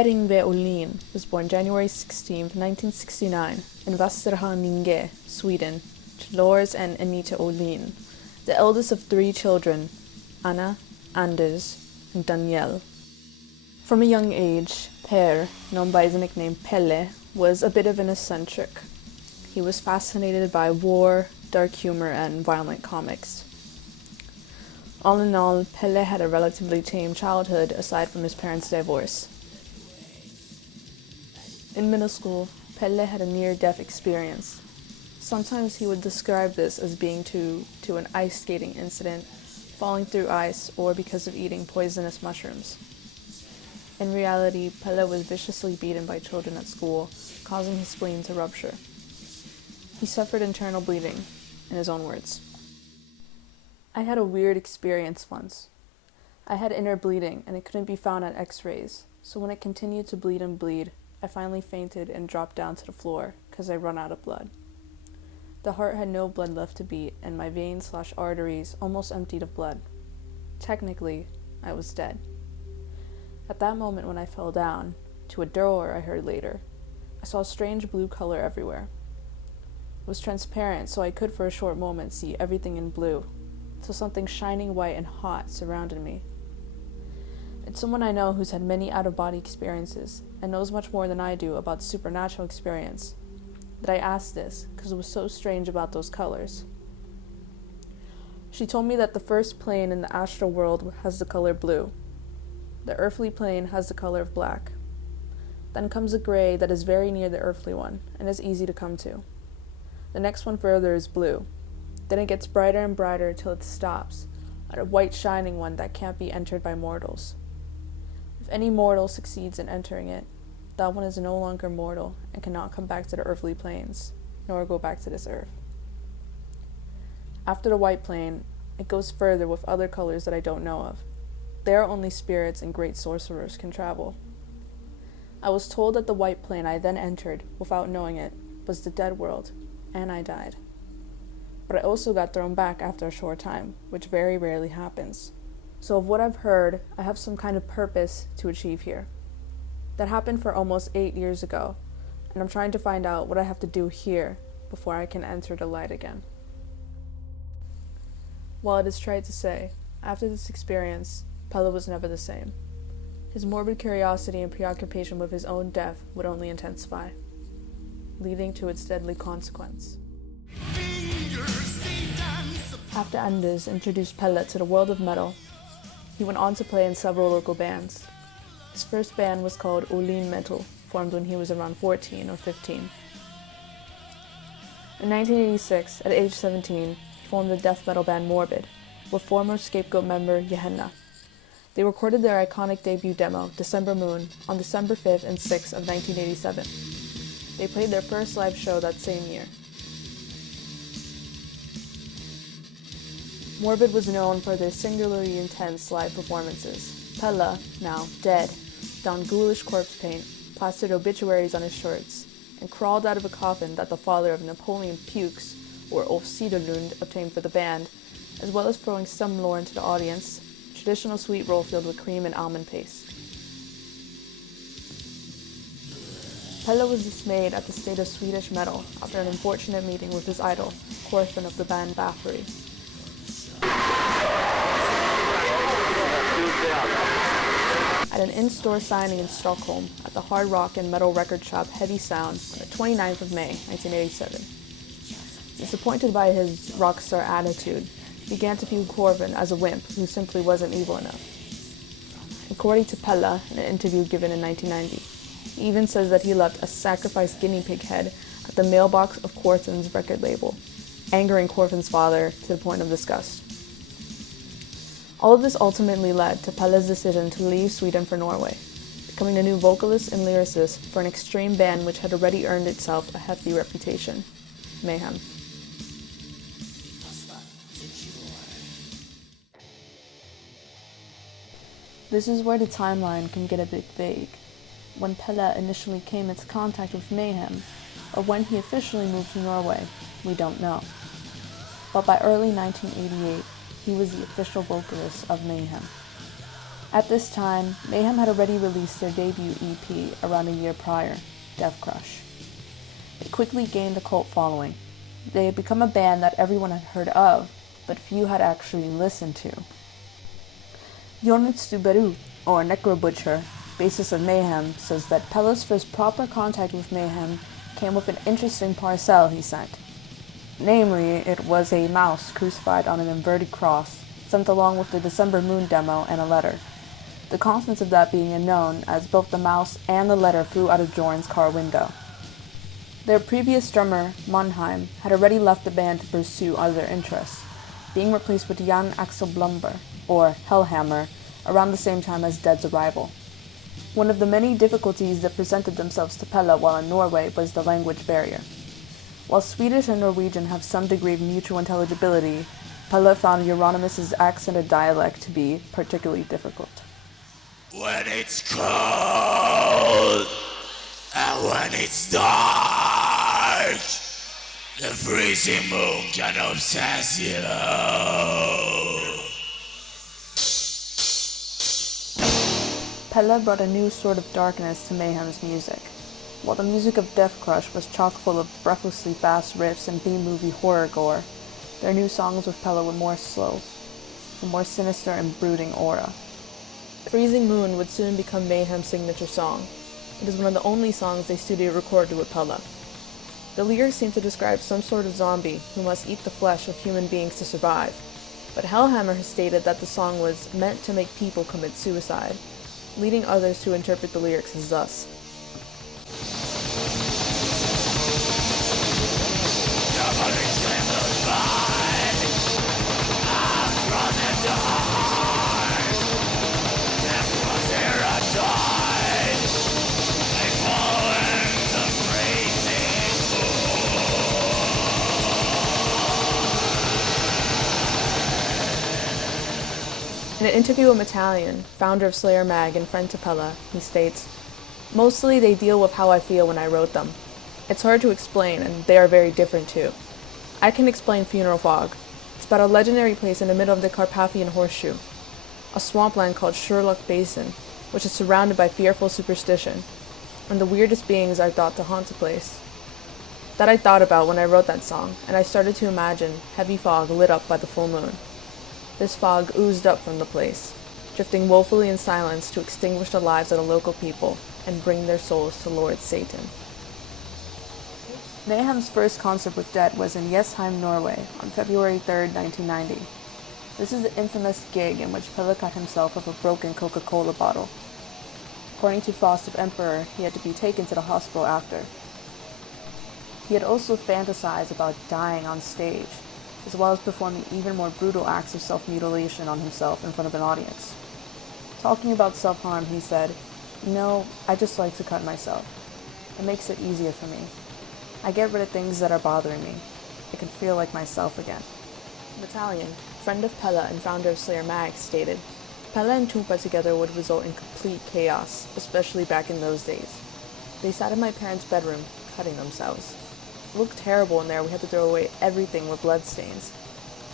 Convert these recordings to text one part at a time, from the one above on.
Per Yngve Ohlin was born January 16, 1969, in Västerhaninge, Sweden, to Lars and Anita Ohlin, the eldest of 3 children, Anna, Anders, and Danielle. From a young age, Per, known by his nickname Pelle, was a bit of an eccentric. He was fascinated by war, dark humor, and violent comics. All in all, Pelle had a relatively tame childhood aside from his parents' divorce. In middle school, Pelle had a near-death experience. Sometimes he would describe this as being due to an ice skating incident, falling through ice, or because of eating poisonous mushrooms. In reality, Pelle was viciously beaten by children at school, causing his spleen to rupture. He suffered internal bleeding, in his own words. I had a weird experience once. I had inner bleeding, and it couldn't be found at x-rays, so when it continued to bleed and bleed, I finally fainted and dropped down to the floor because I ran out of blood. The heart had no blood left to beat, and my veins/arteries almost emptied of blood. Technically, I was dead. At that moment when I fell down, to a door I heard later, I saw a strange blue color everywhere. It was transparent, so I could for a short moment see everything in blue, till something shining white and hot surrounded me. It's someone I know who's had many out-of-body experiences and knows much more than I do about supernatural experience, that I asked this because it was so strange about those colors. She told me that the first plane in the astral world has the color blue. The earthly plane has the color of black. Then comes a gray that is very near the earthly one and is easy to come to. The next one further is blue. Then it gets brighter and brighter till it stops at a white shining one that can't be entered by mortals. If any mortal succeeds in entering it, that one is no longer mortal and cannot come back to the earthly planes, nor go back to this earth. After the white plane, it goes further with other colors that I don't know of. There only spirits and great sorcerers can travel. I was told that the white plane I then entered, without knowing it, was the dead world, and I died. But I also got thrown back after a short time, which very rarely happens. So of what I've heard, I have some kind of purpose to achieve here. That happened for almost 8 years ago, and I'm trying to find out what I have to do here before I can enter the light again. While it is trite to say, after this experience, Pelle was never the same. His morbid curiosity and preoccupation with his own death would only intensify, leading to its deadly consequence. After Anders introduced Pelle to the world of metal, he went on to play in several local bands. His first band was called Ohlin Metal, formed when he was around 14 or 15. In 1986, at age 17, he formed the death metal band Morbid, with former Scapegoat member Gehenna. They recorded their iconic debut demo, December Moon, on December 5th and 6th of 1987. They played their first live show that same year. Morbid was known for their singularly intense live performances. Pelle, now dead, donned ghoulish corpse paint, plastered obituaries on his shirts, and crawled out of a coffin that the father of Napoleon Pukes, or Ulf Siderlund, obtained for the band, as well as throwing some lore into the audience, traditional sweet roll filled with cream and almond paste. Pelle was dismayed at the state of Swedish metal after an unfortunate meeting with his idol, Korfen of the band Bathory. At an in-store signing in Stockholm at the hard rock and metal record shop Heavy Sound on the 29th of May, 1987. Disappointed by his rock star attitude, he began to view Korfen as a wimp who simply wasn't evil enough. According to Pelle, in an interview given in 1990, he even says that he left a sacrificed guinea pig head at the mailbox of Korfen's record label, angering Korfen's father to the point of disgust. All of this ultimately led to Pelle's decision to leave Sweden for Norway, becoming the new vocalist and lyricist for an extreme band which had already earned itself a hefty reputation, Mayhem. This is where the timeline can get a bit vague. When Pelle initially came into contact with Mayhem, or when he officially moved to Norway, we don't know. But by early 1988, he was the official vocalist of Mayhem. At this time, Mayhem had already released their debut EP around a year prior, Death Crush. It quickly gained a cult following. They had become a band that everyone had heard of, but few had actually listened to. Jonit Stuberu, or Necro Butcher, bassist of Mayhem, says that Pella's first proper contact with Mayhem came with an interesting parcel he sent. Namely, it was a mouse crucified on an inverted cross, sent along with the December Moon demo and a letter. The contents of that being unknown, as both the mouse and the letter flew out of Jorn's car window. Their previous drummer, Mannheim, had already left the band to pursue other interests, being replaced with Jan Axel Blumber, or Hellhammer, around the same time as Dead's arrival. One of the many difficulties that presented themselves to Pella while in Norway was the language barrier. While Swedish and Norwegian have some degree of mutual intelligibility, Pella found Euronymous' accented dialect to be particularly difficult. When it's cold and when it's dark, the freezing moon can obsess you. Pella brought a new sort of darkness to Mayhem's music. While the music of Death Crush was chock full of breathlessly fast riffs and B-movie horror gore, their new songs with Pella were more slow, with a more sinister and brooding aura. Freezing Moon would soon become Mayhem's signature song. It is one of the only songs they studio recorded with Pella. The lyrics seem to describe some sort of zombie who must eat the flesh of human beings to survive, but Hellhammer has stated that the song was meant to make people commit suicide, leading others to interpret the lyrics as thus. In an interview with Metallian, founder of Slayer Mag and friend to Pella, he states, "Mostly they deal with how I feel when I wrote them. It's hard to explain, and they are very different too. I can explain Funeral Fog. It's about a legendary place in the middle of the Carpathian Horseshoe, a swampland called Sherlock Basin, which is surrounded by fearful superstition, and the weirdest beings are thought to haunt the place. That I thought about when I wrote that song, and I started to imagine heavy fog lit up by the full moon. This fog oozed up from the place, drifting woefully in silence to extinguish the lives of the local people and bring their souls to Lord Satan." Mayhem's first concert with Dead was in Jessheim, Norway, on February 3rd, 1990. This is the infamous gig in which Pella cut himself with a broken Coca-Cola bottle. According to Frost of Emperor, he had to be taken to the hospital after. He had also fantasized about dying on stage, as well as performing even more brutal acts of self-mutilation on himself in front of an audience. Talking about self-harm, he said, "No, I just like to cut myself. It makes it easier for me. I get rid of things that are bothering me. I can feel like myself again." Metallian, friend of Pella and founder of Slayer Mag, stated, "Pella and Tumpa together would result in complete chaos, especially back in those days. They sat in my parents' bedroom, cutting themselves. It looked terrible in there. We had to throw away everything with bloodstains.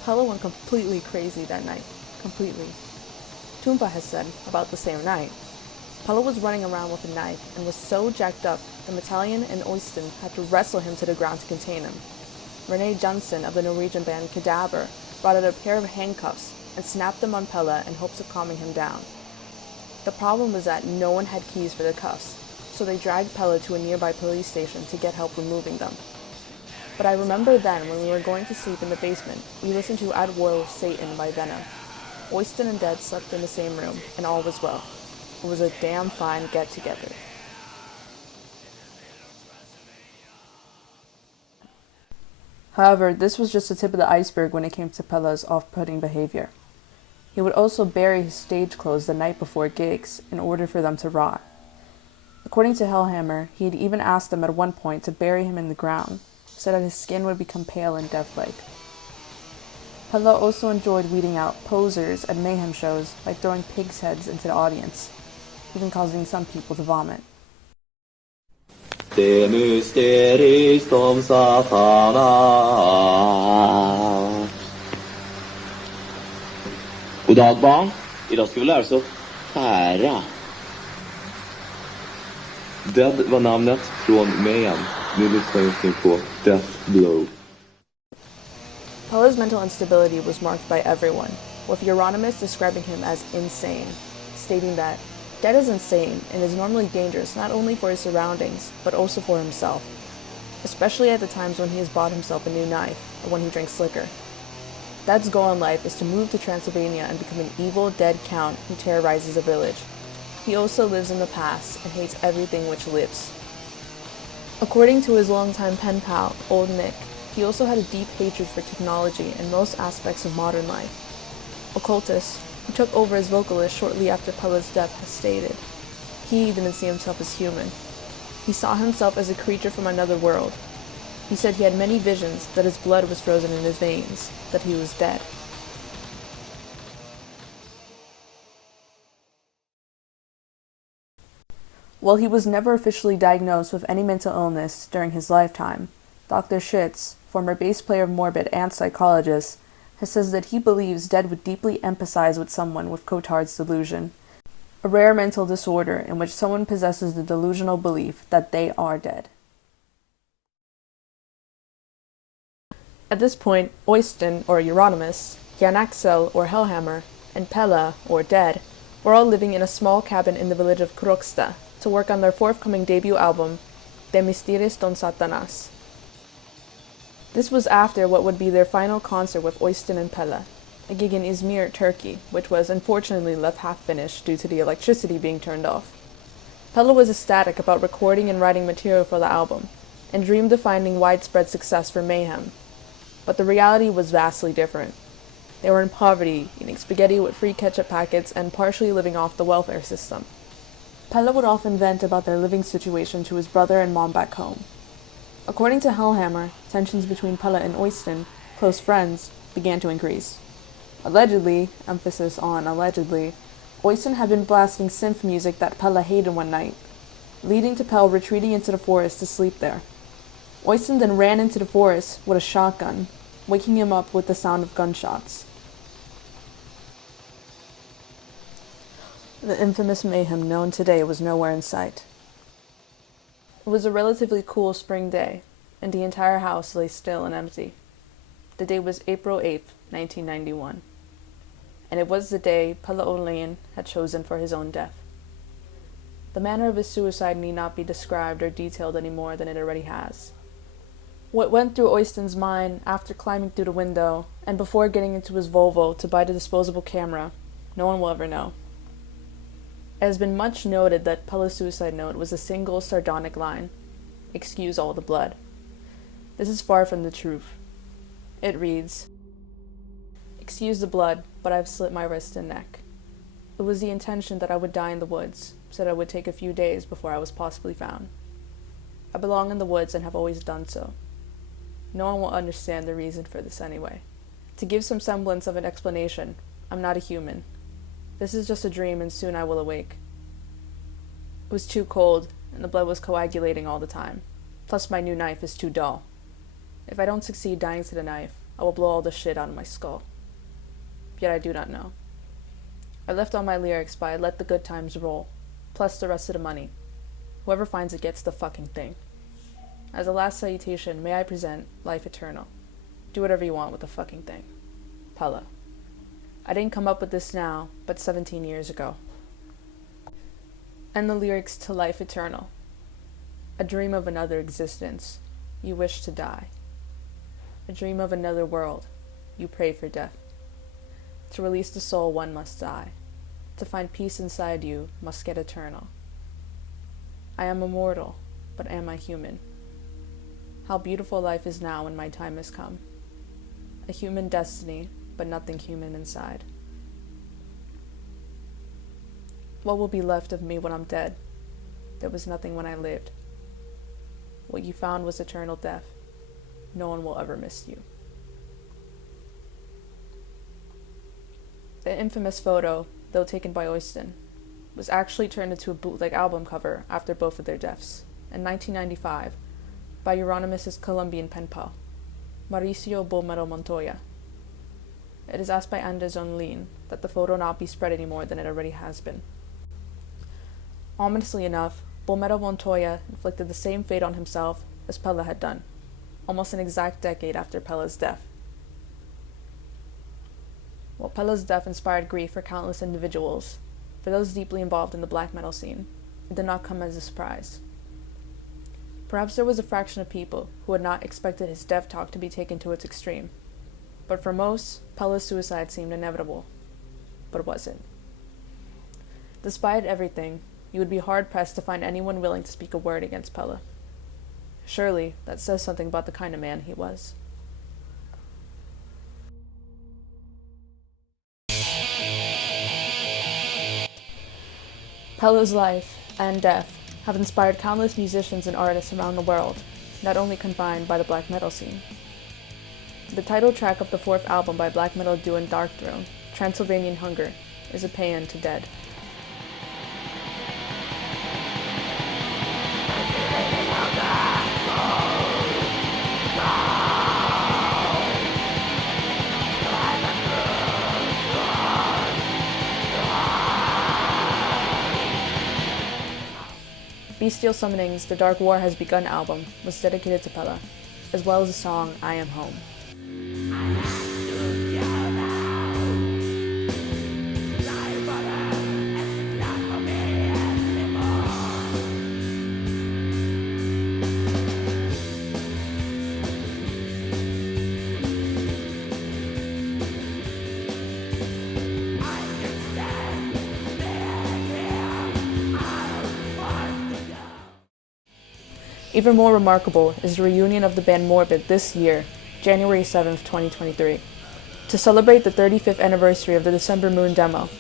Pella went completely crazy that night. Completely." Tumpa has said, about the same night, Pella was running around with a knife and was so jacked up that Metallian and Øystein had to wrestle him to the ground to contain him. René Johnson of the Norwegian band Cadaver brought out a pair of handcuffs and snapped them on Pella in hopes of calming him down. The problem was that no one had keys for the cuffs, so they dragged Pella to a nearby police station to get help removing them. But I remember then, when we were going to sleep in the basement, we listened to At War with Satan by Venom. Øystein and Dead slept in the same room, and all was well. It was a damn fine get-together. However, this was just the tip of the iceberg when it came to Pella's off-putting behavior. He would also bury his stage clothes the night before gigs in order for them to rot. According to Hellhammer, he had even asked them at one point to bury him in the ground, so that his skin would become pale and death-like. Pella also enjoyed weeding out posers at Mayhem shows by throwing pigs' heads into the audience, even causing some people to vomit. Det mysteriskt om Satana. God dag, barn. I dag skal vi lære oss skära. Dead var namnet från Mayhem. Nu lyssnar just nu på Death Blow. Pella's mental instability was marked by everyone, with Euronymous describing him as insane, stating that Dead is insane and is normally dangerous not only for his surroundings, but also for himself, especially at the times when he has bought himself a new knife or when he drinks liquor. Dead's goal in life is to move to Transylvania and become an evil, dead count who terrorizes a village. He also lives in the past and hates everything which lives. According to his longtime pen pal, Old Nick, he also had a deep hatred for technology and most aspects of modern life. Occultus, who took over as vocalist shortly after Pella's death, has stated, he didn't see himself as human. He saw himself as a creature from another world. He said he had many visions, that his blood was frozen in his veins, that he was dead. While he was never officially diagnosed with any mental illness during his lifetime, Dr. Schitz, former bass player of Morbid and psychologist, has said that he believes Dead would deeply empathize with someone with Cotard's delusion, a rare mental disorder in which someone possesses the delusional belief that they are dead. At this point, Oyston, or Euronymous, Jan Axel, or Hellhammer, and Pella, or Dead, were all living in a small cabin in the village of Kroksta to work on their forthcoming debut album, De Mysteris Don Satanas. This was after what would be their final concert with Oyston and Pella, a gig in Izmir, Turkey, which was unfortunately left half-finished due to the electricity being turned off. Pella was ecstatic about recording and writing material for the album, and dreamed of finding widespread success for Mayhem. But the reality was vastly different. They were in poverty, eating spaghetti with free ketchup packets and partially living off the welfare system. Pella would often vent about their living situation to his brother and mom back home. According to Hellhammer, tensions between Pella and Oyston, close friends, began to increase. Allegedly, emphasis on allegedly, Oyston had been blasting synth music that Pella hated one night, leading to Pella retreating into the forest to sleep there. Oyston then ran into the forest with a shotgun, waking him up with the sound of gunshots. The infamous mayhem known today was nowhere in sight. It was a relatively cool spring day, and the entire house lay still and empty. The day was April 8th, 1991, and it was the day Per Yngve Ohlin had chosen for his own death. The manner of his suicide need not be described or detailed any more than it already has. What went through Oyston's mind after climbing through the window and before getting into his Volvo to buy the disposable camera, no one will ever know. It has been much noted that Pella's suicide note was a single sardonic line, "Excuse all the blood." This is far from the truth. It reads, "Excuse the blood, but I've slit my wrist and neck. It was the intention that I would die in the woods, so that it would take a few days before I was possibly found. I belong in the woods and have always done so. No one will understand the reason for this anyway. To give some semblance of an explanation, I'm not a human. This is just a dream and soon I will awake. It was too cold, and the blood was coagulating all the time. Plus my new knife is too dull. If I don't succeed dying to the knife, I will blow all the shit out of my skull. Yet I do not know. I left all my lyrics by I let the good times roll, plus the rest of the money. Whoever finds it gets the fucking thing. As a last salutation, may I present Life Eternal. Do whatever you want with the fucking thing. Pella." I didn't come up with this now, but 17 years ago. And the lyrics to Life Eternal. A dream of another existence, you wish to die. A dream of another world, you pray for death. To release the soul, one must die. To find peace inside you, must get eternal. I am immortal, but am I human? How beautiful life is now when my time has come. A human destiny, but nothing human inside. What will be left of me when I'm dead? There was nothing when I lived. What you found was eternal death. No one will ever miss you." The infamous photo, though taken by Oyston, was actually turned into a bootleg album cover after both of their deaths, in 1995, by Euronymous' Colombian pen pal, Mauricio Bomero Montoya. It is asked by Anders Ohlin that the photo not be spread any more than it already has been. Ominously enough, Bolmero Montoya inflicted the same fate on himself as Pelle had done, almost an exact decade after Pelle's death. While Pelle's death inspired grief for countless individuals, for those deeply involved in the black metal scene, it did not come as a surprise. Perhaps there was a fraction of people who had not expected his death talk to be taken to its extreme, but for most, Pelle's suicide seemed inevitable. But was it? Despite everything, you would be hard-pressed to find anyone willing to speak a word against Pelle. Surely, that says something about the kind of man he was. Pelle's life and death have inspired countless musicians and artists around the world, not only confined by the black metal scene. The title track of the fourth album by black metal duo Darkthrone, Transylvanian Hunger, is a paean to Dead. Bestial Summoning's The Dark War Has Begun album was dedicated to Pelle, as well as the song I Am Home. Even more remarkable is the reunion of the band Morbid this year, January 7th, 2023. To celebrate the 35th anniversary of the December Moon demo,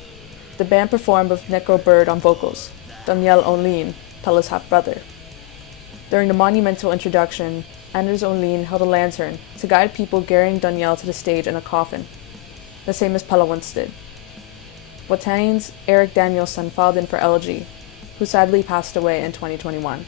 the band performed with Necro Bird on vocals, Daniel Ohlin, Pelle's half-brother. During the monumental introduction, Anders Ohlin held a lantern to guide people carrying Daniel to the stage in a coffin, the same as Pelle once did. Watan's Eric Danielsson filed in for elegy, who sadly passed away in 2021.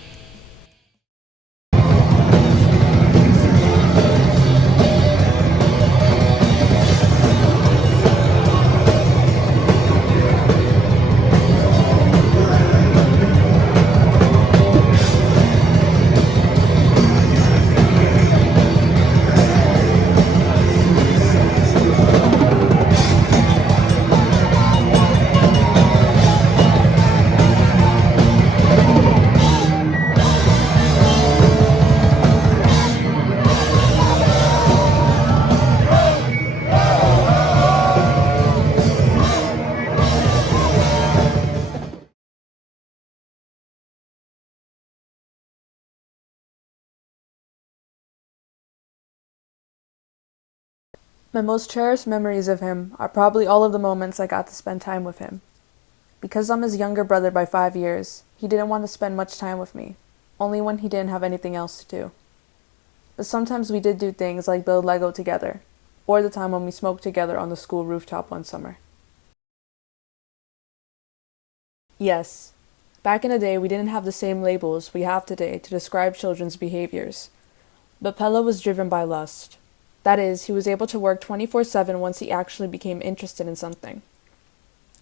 My most cherished memories of him are probably all of the moments I got to spend time with him. Because I'm his younger brother by 5 years, he didn't want to spend much time with me, only when he didn't have anything else to do. But sometimes we did do things like build Lego together, or the time when we smoked together on the school rooftop one summer. Yes, back in the day we didn't have the same labels we have today to describe children's behaviors, but Pelle was driven by lust. That is, he was able to work 24/7 once he actually became interested in something.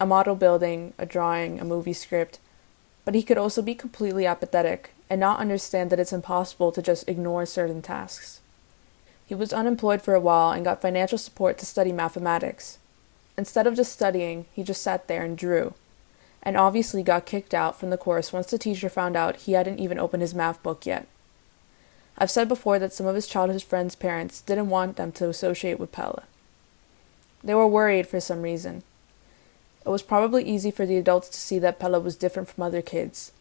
A model building, a drawing, a movie script, but he could also be completely apathetic and not understand that it's impossible to just ignore certain tasks. He was unemployed for a while and got financial support to study mathematics. Instead of just studying, he just sat there and drew, and obviously got kicked out from the course once the teacher found out he hadn't even opened his math book yet. I've said before that some of his childhood friends' parents didn't want them to associate with Pelle. They were worried for some reason. It was probably easy for the adults to see that Pelle was different from other kids.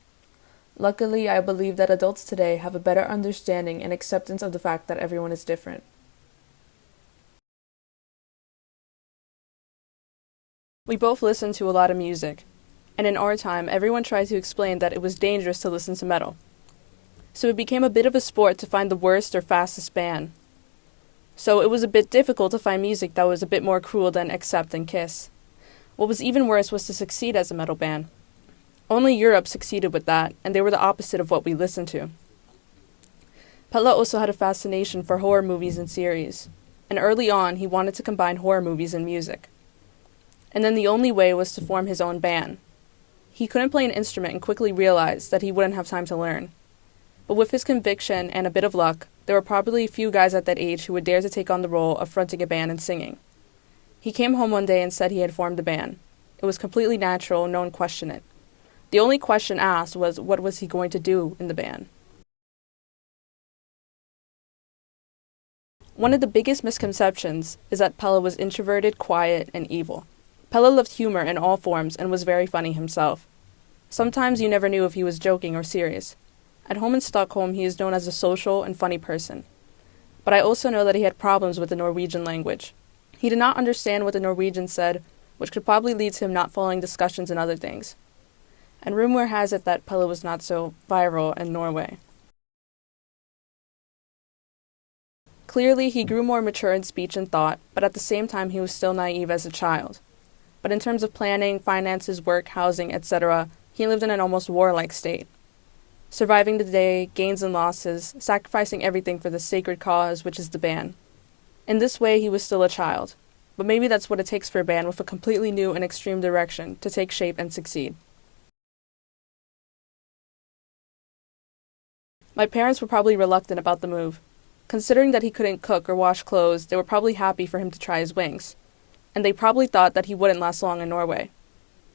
Luckily, I believe that adults today have a better understanding and acceptance of the fact that everyone is different. We both listened to a lot of music, and in our time, everyone tried to explain that it was dangerous to listen to metal. So it became a bit of a sport to find the worst or fastest band. So it was a bit difficult to find music that was a bit more cruel than Accept and Kiss. What was even worse was to succeed as a metal band. Only Europe succeeded with that, and they were the opposite of what we listened to. Pelle also had a fascination for horror movies and series, and early on he wanted to combine horror movies and music. And then the only way was to form his own band. He couldn't play an instrument and quickly realized that he wouldn't have time to learn. But with his conviction and a bit of luck, there were probably a few guys at that age who would dare to take on the role of fronting a band and singing. He came home one day and said he had formed a band. It was completely natural, no one questioned it. The only question asked was what was he going to do in the band. One of the biggest misconceptions is that Pelle was introverted, quiet, and evil. Pelle loved humor in all forms and was very funny himself. Sometimes you never knew if he was joking or serious. At home in Stockholm, he is known as a social and funny person. But I also know that he had problems with the Norwegian language. He did not understand what the Norwegians said, which could probably lead to him not following discussions and other things. And rumor has it that Pelle was not so viral in Norway. Clearly, he grew more mature in speech and thought, but at the same time he was still naive as a child. But in terms of planning, finances, work, housing, etc., he lived in an almost warlike state. Surviving the day, gains and losses, sacrificing everything for the sacred cause, which is the band. In this way, he was still a child. But maybe that's what it takes for a band with a completely new and extreme direction to take shape and succeed. My parents were probably reluctant about the move. Considering that he couldn't cook or wash clothes, they were probably happy for him to try his wings. And they probably thought that he wouldn't last long in Norway.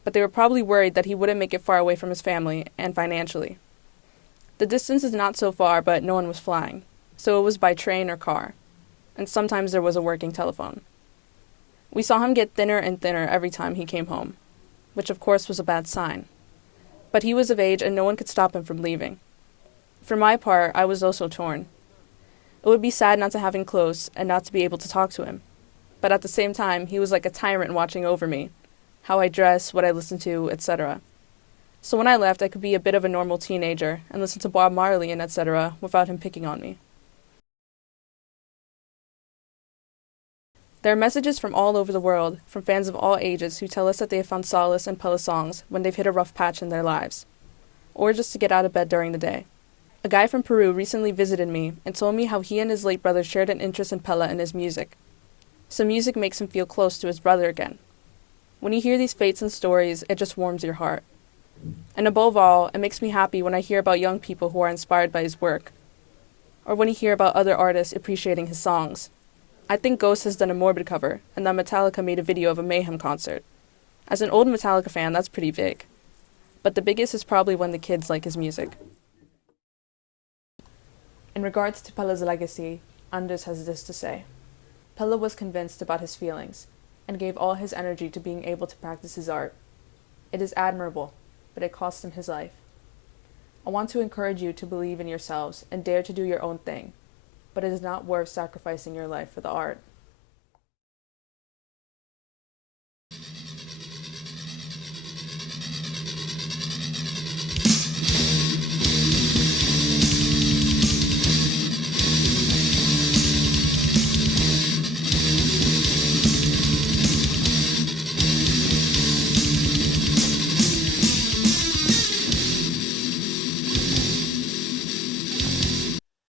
But they were probably worried that he wouldn't make it far away from his family and financially. The distance is not so far, but no one was flying, so it was by train or car. And sometimes there was a working telephone. We saw him get thinner and thinner every time he came home, which of course was a bad sign. But he was of age and no one could stop him from leaving. For my part, I was also torn. It would be sad not to have him close and not to be able to talk to him. But at the same time, he was like a tyrant watching over me, how I dress, what I listen to, etc. So when I left, I could be a bit of a normal teenager and listen to Bob Marley and etc. without him picking on me. There are messages from all over the world, from fans of all ages who tell us that they have found solace in Pelle songs when they've hit a rough patch in their lives, or just to get out of bed during the day. A guy from Peru recently visited me and told me how he and his late brother shared an interest in Pelle and his music. So music makes him feel close to his brother again. When you hear these fates and stories, it just warms your heart. And above all, it makes me happy when I hear about young people who are inspired by his work, or when you hear about other artists appreciating his songs. I think Ghost has done a Morbid cover, and that Metallica made a video of a Mayhem concert. As an old Metallica fan, that's pretty big. But the biggest is probably when the kids like his music. In regards to Pelle's legacy, Anders has this to say. Pelle was convinced about his feelings, and gave all his energy to being able to practice his art. It is admirable, but it cost him his life. I want to encourage you to believe in yourselves and dare to do your own thing, but it is not worth sacrificing your life for the art.